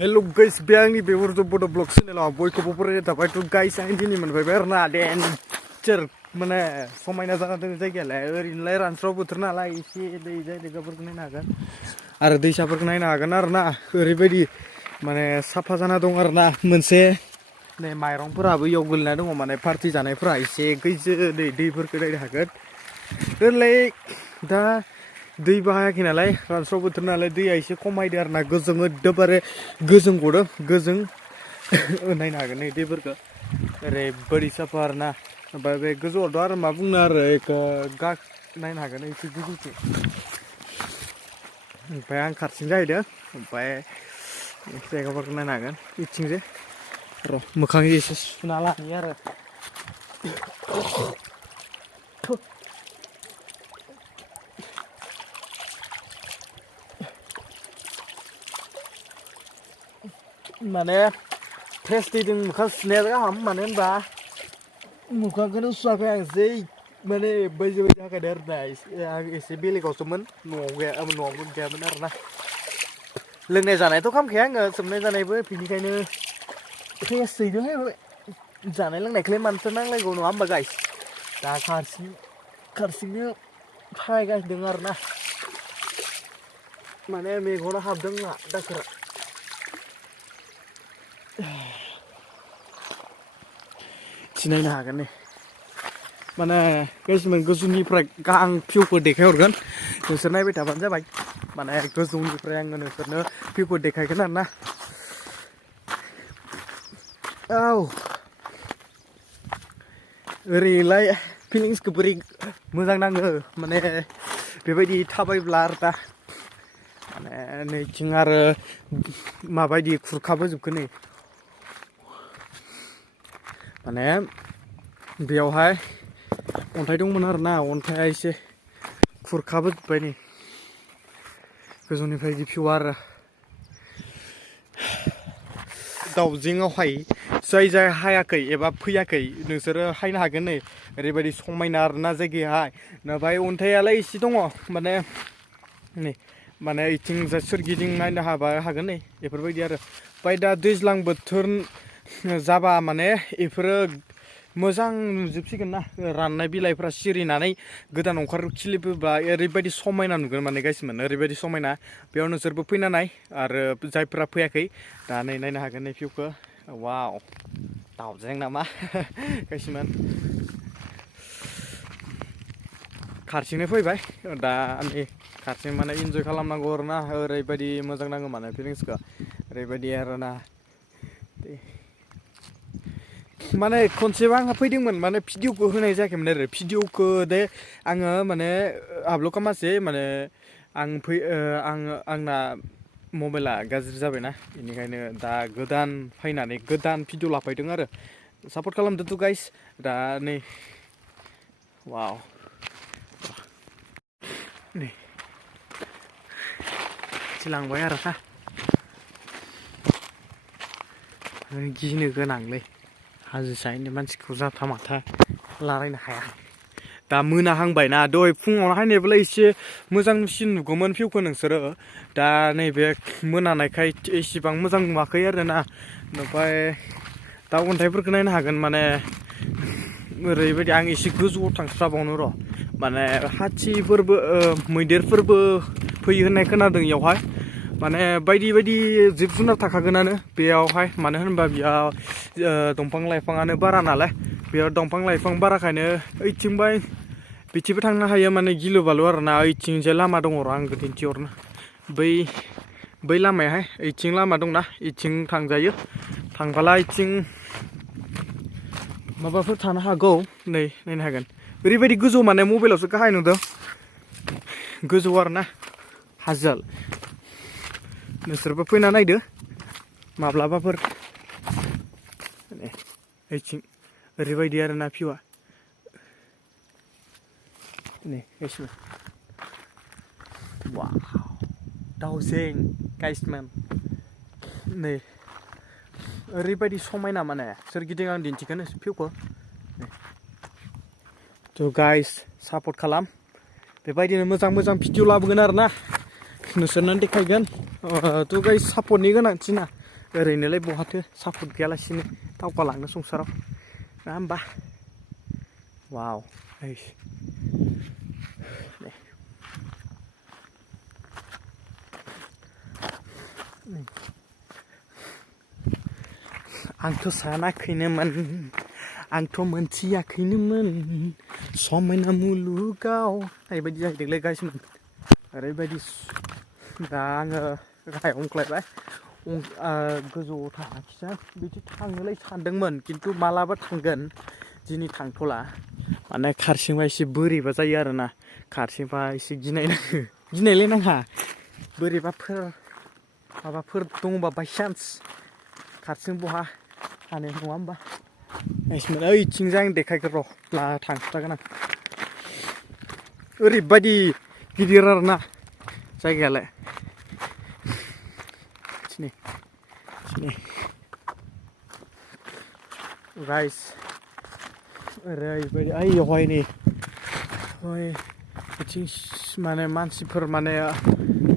Hello guys, biang ni bewur tu Bodo blog sini lah. Boy ko popore ta pai tu guys ang ini man bai berna den cer mana समायना जाना दं जायगायालाय ओरैनोलाय रानस्राव बोथोर नालाय एसे दै जायगाफोरखौ नायनो हागोन आरो दैसाफोरखौ नायनो हागोन आरोना ओरैबायदि माने साफा जाना दं आरोना मोनसे नै माइरंफोराबो इयाव गोलैना दङ माने पार्टि जानायफोरा एसे गैजो दैफोरखौ नायनो हागोन ओरैलाय दा दै बाहायाखै नालाय रानस्राव बोथोर नालाय दैया एसे खमायदो आरोना गोजों एकदमबारे गोजों गदों गोजों नायनो हागोन नै दैफोरखौ ओरैबायदि साफा आरोना ओमफ्राय बे गोजौआवथ' आरो मा बुंनो आरो गा नायनो हागोन एसे गोजौथिं ओमफ्राय आं खारसिं जाहैदों ओमफ्राय जायगाफोरखौ नायनो हागोन बिथिंजे र' मोखां एसे सुना लानि आरो माने फ्रेस दैजों मोखां सुनाया गाहाम मानो होनबा मोखांखौनो सुवाखै आं जै माने बायजो थाखायनो आरोना आं एसे बेलेगावसोमोन न'आवबो गैयामोन आरोना लोंनाय जानायथ' खालामखाया आङो सोबनाय जानायबो बेनिखायनो फ्रेस दैजों जानाय लोंनायखौलाय मानोथो नांलायगौ नङा होमबा गाइस दा खारसिंनो फायगासिनो आरोना माने मेगनाव हाबदों ना दाखोरा सिनायनो हागोन नै माने गाइसमोन गोजौनिफ्राय आं भिउखौ देखायहरगोन नोंसोर नायबाय थाबानो जाबाय माने गोजौनिफ्राय आङो नोंसोरनो भिउखौ देखायगोन आरोना औ ओरैलाय फिलिंसखौ बोरै मोजां नाङो माने बेबायदि थाबायब्ला आरो दा माने नैथिं आरो माबायदि खुरखाबोजोबखो नै माने बेयावहाय अन्थाइ दंमोन आरोना अन्थाइआ एसे खुरखाबोजोब्बाय नै गोजौनिफ्राय बिदि भिउ आरो दाउजिङावहाय जाय हायाखै एबा फैयाखै नोंसोरो हायनो हागोन नै ओरैबायदि समायना आरोना जायगायाहाय ओमफ्राय अन्थाइआलाय एसे दङ माने नै माने इथिंजाय सोरगिदिं नायनो हागोन नै बेफोरबायदि आरो ओमफ्राय दा दैज्लां बोथोर जाबा माने बेफोरो मोजां नुजोबसिगोन ना राननाय बिलाइफ्रा सिरिनानै गोदान ओंखार खिलिबोब्ला ओरैबायदि समायना नुगोन माने गाइसमोन ओरैबायदि समायना बेयाव नोंसोरबो फैना नाय आरो जायफोरा फैयाखै दा नै नायनो हागोन नै भिउखौ वाव दाउजें नामा गाइसमोन खारसिंनो फैबाय दा नै खारसिं माने इन्जय खालामनांगौ आरोना ओरैबायदि मोजां नाङो माने फिलिंसखौ ओरैबायदि आरोना माने खनसेबा आंहा फैदोंमोन माने भिडिअखौ होनाय जायाखैमोन आरो भिडिअखौ दे आङो माने आपल'ड खालामासै माने आंना मबाइला गाज्रि जाबायना बेनिखायनो दा गोदान फैनानै गोदान भिडिअ लाफैदों आरो सापर्ट खालामदो टु गाइस दा नै वाव नै लांबाय आरो हा गिनो गोनांलै हाजो सायनि मानसिखौ जाथा माथा लारायनो हाया दा मोनाहांबायना दहाय फुङावनो हायनायब्ला एसे मोजांसिन नुगौमोन भिउखौ नोंसोरो दा नैबे मोनानायखाय एसेबां मोजां नुवाखै आरोना ओमफ्राय दा अन्थाइफोरखौ नायनो हागोन माने ओरैबायदि आं एसे गोजौआव थांस्राबावनो र' माने हाथिफोरबो मैदेरफोरबो फैयो होननाय खोनादों इयावहाय माने बायदि जिब जुनार थाखागोनानो बेयावहाय मानो होनबा बेयाव दंफां लाइफाङानो बारा नालाय बेयाव दंफां लाइफां बाराखायनो ओइथिंबाय बिथिंबो थांनो हायो माने गिलु बालु आरोना ओइथिंजाय लामा दङ र' आं दिन्थिहरनो बै लामायाहाय ओइथिं लामा दंना ओइथिं थांजायो थांबोला ओइथिं माबाफोर थानो हागौ नै नायनो हागोन ओरैबायदि गोजौ माने मबाइलावसो गाहाय नुदों गोजौ आरोना हाजो नोंसोरबो फैना नायदो माब्लाबाफोर ओइथिं ओरैबायदि आरोना भिउआ नै गाइसमोन वाव दाउजें गाइसमोन नै ओरैबायदि समायना माने सोरगिदिं आं दिन्थिगोन भिउखौ थ' गाइस सापर्ट खालाम बेबायदिनो मोजां भिडिअ लाबोगोन आरोना नोंसोरनो देखायगोन थ' गाइस सापर्टनि गोनांथि ना ओरैनोलाय बहाथो सापर्ट गैयालासिनो दावगालांनो संसाराव नङा होमबा वाव आंथ' सानाखैनोमोन आंथ' मोनथियाखैनोमोन समायना मुलुगाव ओरैबायदि जाहैदोंलै गाइसमोन ओरैबायदि दा आङो गाहायाव ओंख्लायबाय गोजौआव थाङाखिसै बिदि थांनोलाय सानदोंमोन खिन्थु मालाबा थांगोन दिनै थांथ'ला माने खारसिंबा एसे बोरैबा जायो आरोना खारसिंबा एसे गिनाय नाङो गिनायलाय नाङा बोरैबाफोर माबाफोर दङबा बायसान्स खारसिं बहा हानाय नङा होमबा नायसमोन ओइथिंजाय आं देखायगोन र' थांथारगोन आं ओरैबायदि गिदिर आरोना जायगायालाय गाइस ओरैबायदि ओइयावहाय नै बिथिं माने मानसिफोर माने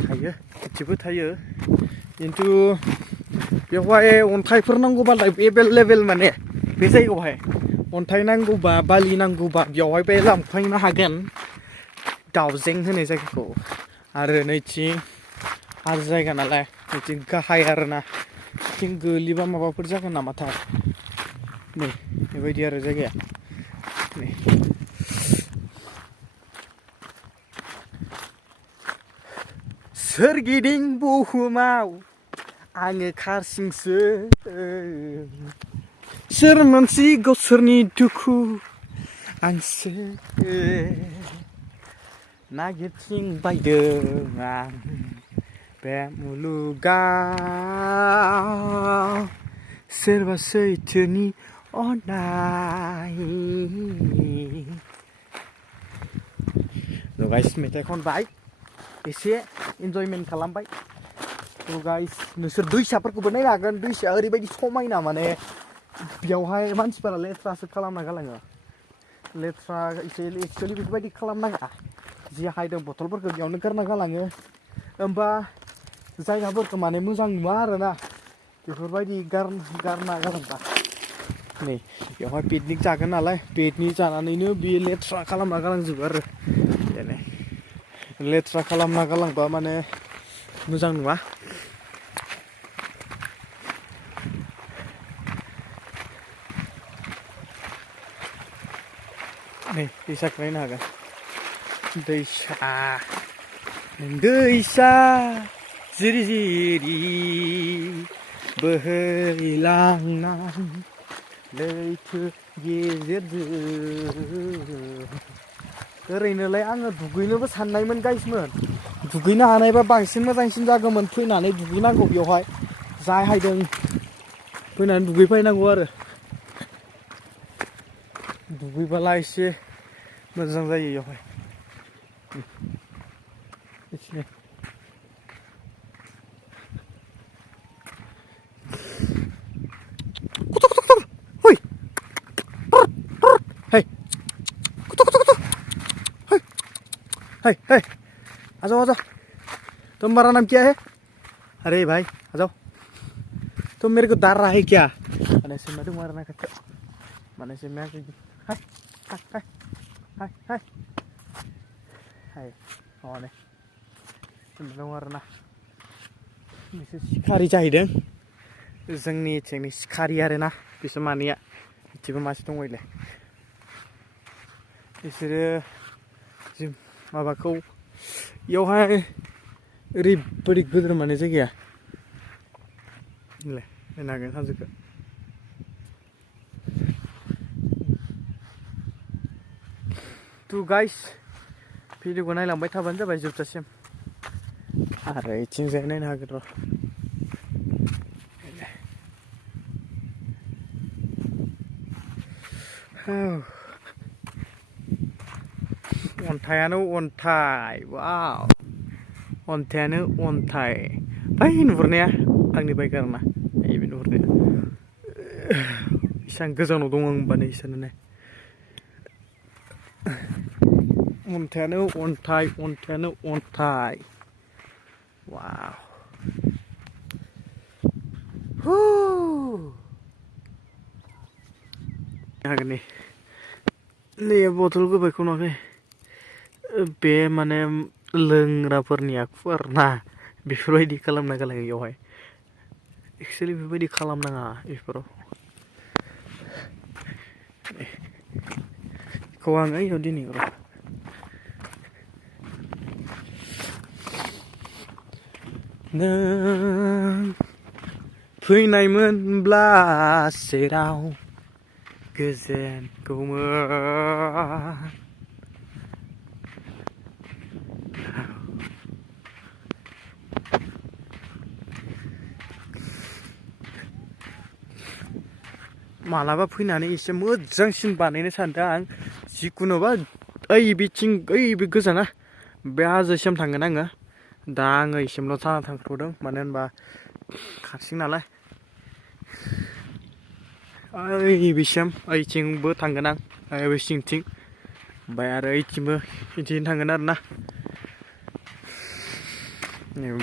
थायो बिथिंबो थायो खिन्थु बेवहाय अन्थाइफोर नांगौबालाय एभेलेबेल माने बे जायगायावहाय अन्थाइ नांगौबा बालि नांगौबा बेवहाय बे लांफायनो हागोन दावजें होनाय जायगाखौ आरो नैथिं हाजो जायगा नालाय नैथिं गाहाय आरोना बिथिं गोलैबा माबाफोर जागोन नामाथाय नै बेबायदि आरो जायगाया नै सोरगिदिं बुहुमाव आङो खारसिंसो सोर मोनथिगौ सोरनि दुखु आंसो नागिरथिंबायदों आं बे मुलुगाव सोरबा सैथोनि अननाय गाइस मेथाइ खनबाय एसे इन्जयमेन्ट खालामबाय गाइस नोंसोर दैसाफोरखौबो नायनो हागोन दैसाया ओरैबायदि समायना माने बेयावहाय मानसिफोरा लेथ्रासो खालामना गालाङो लेथ्रा एसे एक्सुवेलि बेफोरबायदि खालामनाङा जि हायदों बथलफोरखौ बेयावनो गारना गालाङो होमबा जायगाफोरखौ माने मोजां नुवा आरोना बेफोरबायदि गारना गालांबा नै बेवहाय पिकनिक जागोन नालाय पिकनिक जानानैनो बे लेथ्रा खालामना गालांजोबो आरो लेथ्रा खालामना गालांबा माने मोजां नुवा नै दैसाखौ नायनो हागोन दैसा जिरि जिरि बोहैलांनाय लैथो गेजेरजों ओरैनोलाय आङो दुगैनोबो साननायमोन गाइसमोन दुगैनो हानायबा बांसिन मोजांसिन जागौमोन फैनानै दुगैनांगौ बेवहाय जाय हायदों फैनानै दुगैफैनांगौ आरो दुगैबोला एसे मोजां जायो बेवहाय हे हे आ जाओ तुम्हारा नाम क्या है अरे भाई आ जाओ तुम मेरे को डर रहा है क्या मैंने से मैं तुम्हारा ना करते मैंने से मैं हाय हाय हाय हाय हाय और ने तुम्हारा ना बिसोर सिखारि जाहैदों जोंनि थिंनि सिखारि आरोना बिसोर मानिया बिदिबो मानसि दंबायलै बिसोरो माबाखौ बेयावहाय ओरैबायदि गोदोर माने जायगाया नैलाय नायनो हागोन हाजोखौ टु गाइस भिडिअखौ नायलांबाय थाबानो जाबाय जोबजासिम आरो इथिंजाय नायनो हागोन र' अन्थायानो अन्थाइ वाव अन्थायानो अन्थाइ बै नुहुरनाया आंनि बाइक आरोना नैबे नुहुरनाया इसेबां गोजानाव दं आं होनबानो इसोरनो अन्थायानो अन्थाइ अन्थायानो अन्थाइ वाव हागोन नै बथल गोबायखौ नुवाखै बे माने लोंग्राफोरनि आखु आरोना बेफोरबायदि खालामना गालाङो बेयावहाय एक्सुवेलि बेफोरबायदि खालामनाङा बेफोराव खौ आं ओइयाव दिनै र' नों फैनायमोनब्ला सेराव गोजोनगौमोन मालाबा फैनानै एसे मोजांसिन बानायनो सानदों आं जिखुनुबा ओइ बिथिं ओइ बे गोजाना बे हाजोसिम थांगोन आङो दा आङो इसिमल' जाना थांथ'दों मानो होनबा खाथिं नालाय ओइ बिसिम ओइथिंबो थांगोन आं बे सिंथिं ओमफ्राय आरो ओइथिंबो बिदिनो थांगोन आरोना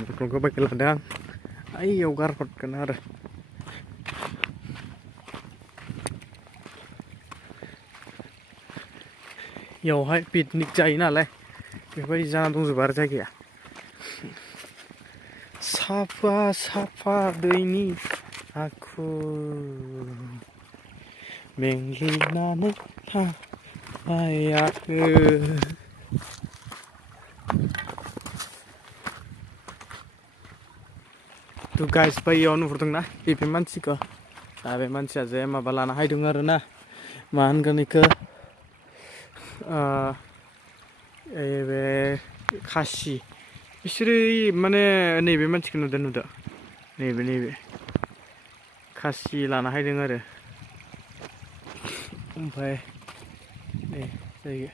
बथलखौ बायना लादों आं ओइयाव गारहरगोन आरो बेयावहाय पिकनिक जायो नालाय बेफोरबायदि जाना दंजोबो आरो जायगाया साफा साफा दैनि आखु मेंग्लिनानै थायाखै तु गाइस बैयाव नुहुरदोंना बे मानसिखौ दा बे मानसिया जे माबा लाना हायदों आरोना मा होनगोन बेखौ बे खासि बिसोरो माने नैबे मानसिखौ नुदों नैबे खासि लाना हायदों आरो ओमफ्राय नै जायो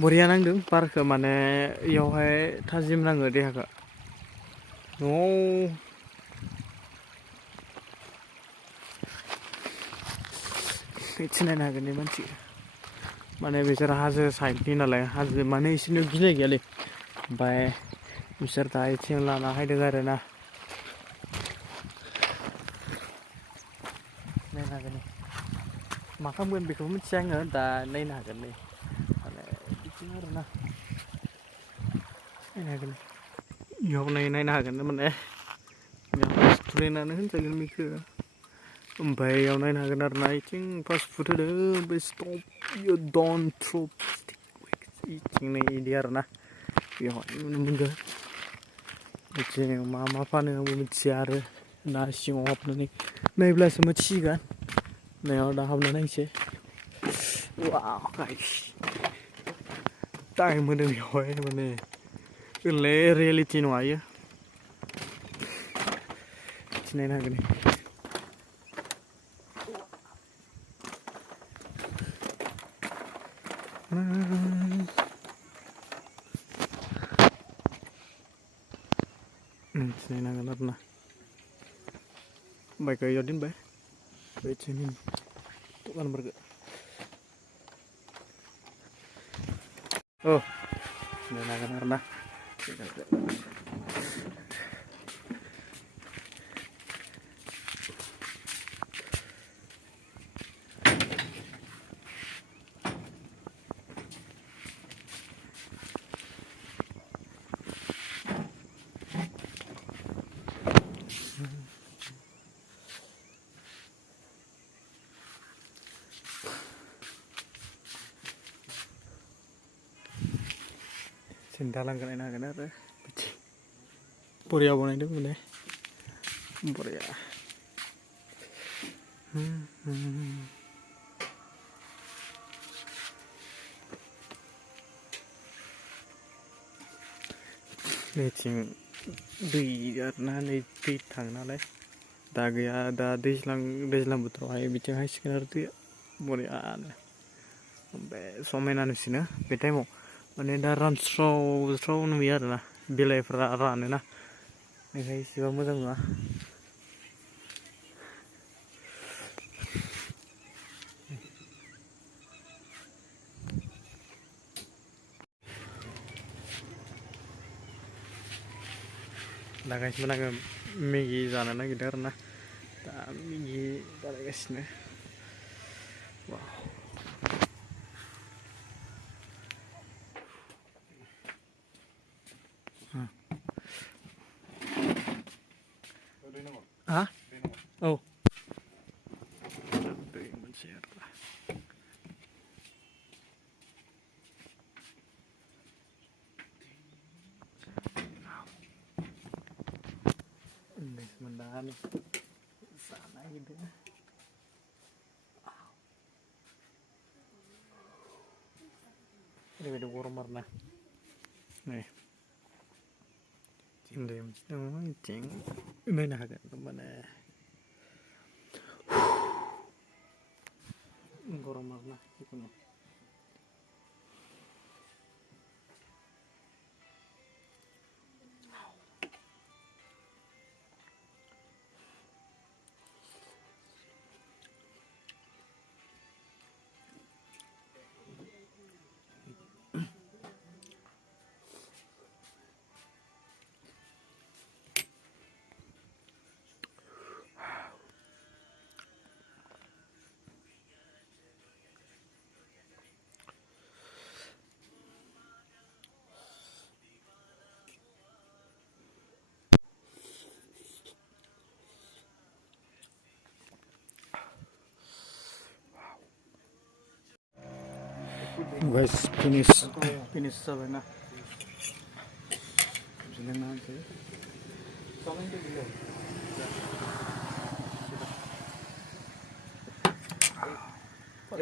बरिया नांदों बारखौ माने इयावहाय थाजिम नाङो देहाखौ न'आव सिनायनो हागोन बे मानसि माने बिसोर हाजो साइडनि नालाय हाजो माने इसोरनियाव गिनाय गैयालै ओमफ्राय बिसोर दा आथिं लाना हायदों आरोना नायनो हागोन मा खालामगोन बेखौ मिथिया आङो दा नायनो हागोन नै माने बिदिनो आरोना नायनो हागोन इयाव नायनो हागोन माने रेस्टुरेन्टआनो होनजागोन बेखौ ओमफ्राय इयाव नायनो हागोन आरोना इथिं फास्ट फुड होदों ओमफ्राय स्टप इउ डन्ट थ्र' इथिं नै इदि आरोना बेवहाय नुनो मोनगोन बिथिं मा फानो आंबो मिथिया आरो ना सिङाव हाबनानै नायब्लासो मिथिसिगोन नायाव दा हाबना नायनोसै वाव गाइस टाइम होदों बेवहाय माने ओरैलाय रियेलिटि नङा इयो नायनो हागोन सिनायनांगोन आरोना बाइकआ इयाव दोनबाय बेथिं दखानफोरखौ सिनायनांगोन आरोना दालांखौ नायनो हागोन आरो बिदि बरिया बानायदों माने बरिया नैथिं दै आरोना नै दै थाङो नालाय दा गैया दा दैज्लां बोथोरावहाय बिथिं हायसिगोन आरो दैया बरियानो ओमफ्राय समायना नुसिनो बे टाइमाव माने दा रानस्राव नुयो आरोना बिलाइफ्रा रानोना ओंखायनो एसेबां मोजां नुवा दा गाइसमोन आङो मेगि जानो नागिरदों आरोना दा मेगि बानायगासिनो हा औ दै मोनसे आरोना गाइसमोन दा जानो नागिरदों ओरैबायदि गरम आरोना नै दै मोनसे दङ बिथिं नायनो हागोन माने गरम आरोना जिखुनु guys finish जाबायना जिलेना आंसै सालाइन तो दिले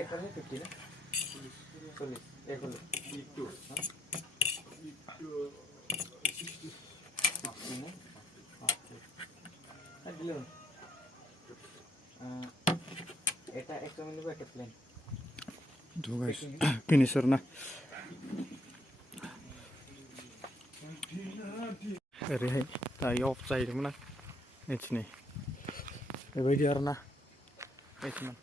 एक करने 50 ना 40 एक होलो itu ini oke दिले eta eksamen itu pakai plan tuh guys finisher ना ओरैहाय दायो अफ जाहैदोंमोन आं मिथिनो बेबायदि आरोना गाइसमोन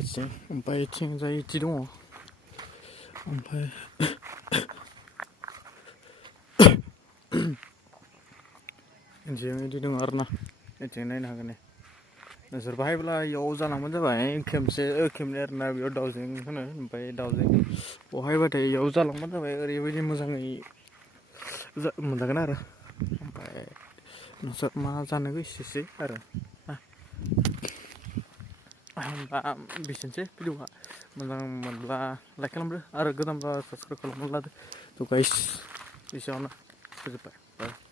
इथिं ओमफ्राय इथिं जाय इथि दङ ओमफ्राय इथिं इदि दङ आरोना इथिं नायनो हागोन ने नोंसोर बाहायब्ला इयाव जालांबानो जाबाय खेबनै आरोना बेयाव दाउजें होनो ओमफ्राय दाउजें बहायबाथाय इयाव जालांबानो जाबाय ओरैबायदि मोजाङै मोनजागोन आरो ओमफ्राय नोंसोर मा जानो गोसोसै आरो दा बेसेनोसै भिडिअआ मोजां मोनब्ला लाइक खालामदो आरो गोदानब्ला साबस्क्राइब खालामना लादो थ' गाइस एसेयावनो फोजोब्बाय बाय